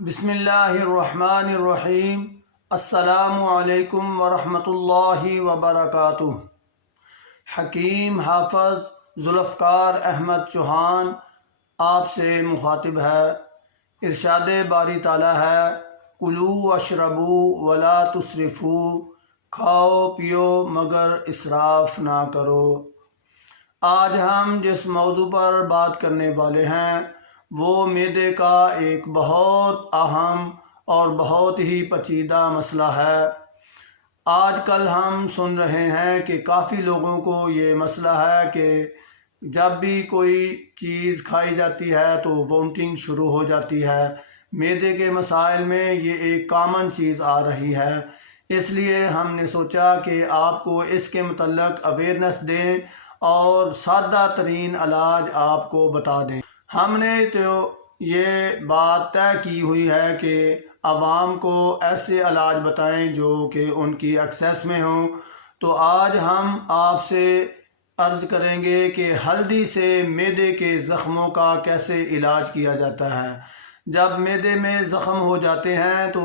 بسم اللہ الرحمن الرحیم۔ السلام علیکم ورحمۃ اللہ وبرکاتہ۔ حکیم حافظ ذوالفقار احمد چوہان آپ سے مخاطب ہے۔ ارشاد باری تعالیٰ ہے، کلوا واشربوا ولا تسرفوا، کھاؤ پیو مگر اسراف نہ کرو۔ آج ہم جس موضوع پر بات کرنے والے ہیں وہ معدے کا ایک بہت اہم اور بہت ہی پیچیدہ مسئلہ ہے۔ آج کل ہم سن رہے ہیں کہ کافی لوگوں کو یہ مسئلہ ہے کہ جب بھی کوئی چیز کھائی جاتی ہے تو وومٹنگ شروع ہو جاتی ہے۔ معدے کے مسائل میں یہ ایک کامن چیز آ رہی ہے، اس لیے ہم نے سوچا کہ آپ کو اس کے متعلق اویئرنیس دیں اور سادہ ترین علاج آپ کو بتا دیں۔ ہم نے تو یہ بات طے کی ہوئی ہے کہ عوام کو ایسے علاج بتائیں جو کہ ان کی ایکسیس میں ہوں۔ تو آج ہم آپ سے عرض کریں گے کہ ہلدی سے معدے کے زخموں کا کیسے علاج کیا جاتا ہے۔ جب معدے میں زخم ہو جاتے ہیں تو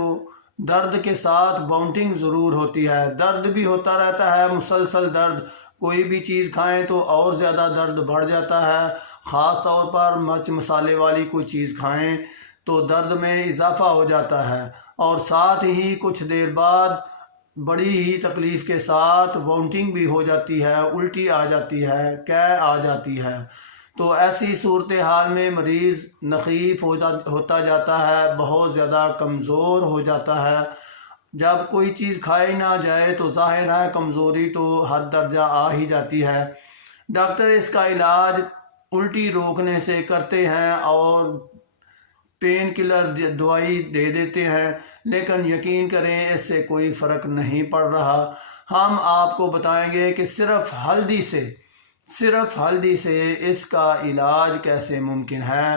درد کے ساتھ وومٹنگ ضرور ہوتی ہے، درد بھی ہوتا رہتا ہے، مسلسل درد۔ کوئی بھی چیز کھائیں تو اور زیادہ درد بڑھ جاتا ہے، خاص طور پر مرچ مسالے والی کوئی چیز کھائیں تو درد میں اضافہ ہو جاتا ہے، اور ساتھ ہی کچھ دیر بعد بڑی ہی تکلیف کے ساتھ وومٹنگ بھی ہو جاتی ہے، الٹی آ جاتی ہے، قے آ جاتی ہے۔ تو ایسی صورتحال میں مریض نحیف ہوتا جاتا ہے، بہت زیادہ کمزور ہو جاتا ہے۔ جب کوئی چیز کھائی نہ جائے تو ظاہر ہے کمزوری تو حد درجہ آ ہی جاتی ہے۔ ڈاکٹر اس کا علاج الٹی روکنے سے کرتے ہیں اور پین کلر دوائی دے دیتے ہیں، لیکن یقین کریں اس سے کوئی فرق نہیں پڑ رہا۔ ہم آپ کو بتائیں گے کہ صرف ہلدی سے اس کا علاج کیسے ممکن ہے۔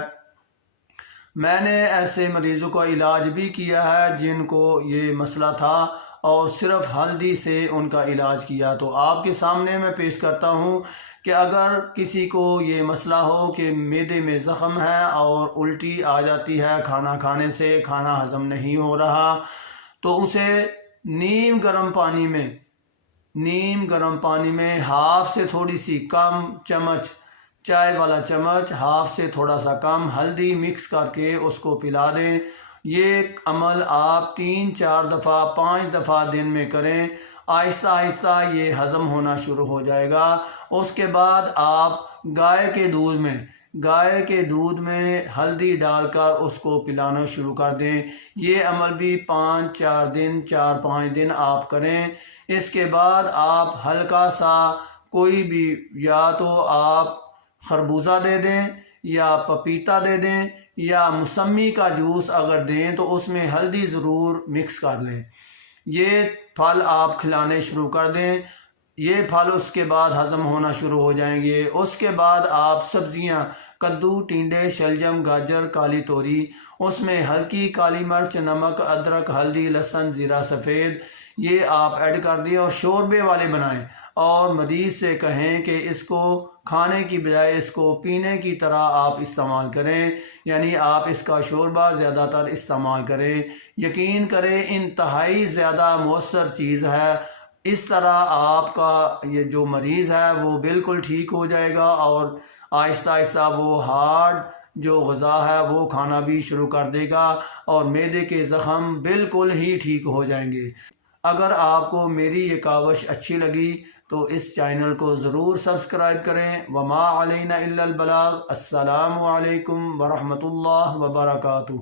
میں نے ایسے مریضوں کا علاج بھی کیا ہے جن کو یہ مسئلہ تھا اور صرف ہلدی سے ان کا علاج کیا۔ تو آپ کے سامنے میں پیش کرتا ہوں کہ اگر کسی کو یہ مسئلہ ہو کہ معدے میں زخم ہے اور الٹی آ جاتی ہے کھانا کھانے سے، کھانا ہضم نہیں ہو رہا، تو اسے نیم گرم پانی میں ہاف سے تھوڑی سی کم چمچ، چائے والا چمچ ہاف سے تھوڑا سا کم ہلدی مکس کر کے اس کو پلا دیں۔ یہ عمل آپ 3 4 دفعہ 5 دفعہ دن میں کریں، آہستہ آہستہ یہ ہضم ہونا شروع ہو جائے گا۔ اس کے بعد آپ گائے کے دودھ میں ہلدی ڈال کر اس کو پلانا شروع کر دیں۔ یہ عمل بھی 4-5 دن آپ کریں۔ اس کے بعد آپ ہلکا سا کوئی بھی، یا تو آپ خربوزہ دے دیں یا پپیتا دے دیں یا موسمی کا جوس اگر دیں تو اس میں ہلدی ضرور مکس کر لیں۔ یہ پھل آپ کھلانے شروع کر دیں، یہ پھل اس کے بعد ہضم ہونا شروع ہو جائیں گے۔ اس کے بعد آپ سبزیاں، کدو، ٹینڈے، شلجم، گاجر، کالی توری، اس میں ہلکی کالی مرچ، نمک، ادرک، ہلدی، لہسن، زیرہ سفید، یہ آپ ایڈ کر دیں اور شوربے والے بنائیں، اور مریض سے کہیں کہ اس کو کھانے کی بجائے اس کو پینے کی طرح آپ استعمال کریں، یعنی آپ اس کا شوربہ زیادہ تر استعمال کریں۔ یقین کریں انتہائی زیادہ مؤثر چیز ہے۔ اس طرح آپ کا یہ جو مریض ہے وہ بالکل ٹھیک ہو جائے گا اور آہستہ آہستہ وہ ہارڈ جو غذا ہے وہ کھانا بھی شروع کر دے گا اور معدے کے زخم بالکل ہی ٹھیک ہو جائیں گے۔ اگر آپ کو میری یہ کاوش اچھی لگی تو اس چینل کو ضرور سبسکرائب کریں۔ وما علینا الا البلاغ۔ السلام علیکم ورحمۃ اللہ وبرکاتہ۔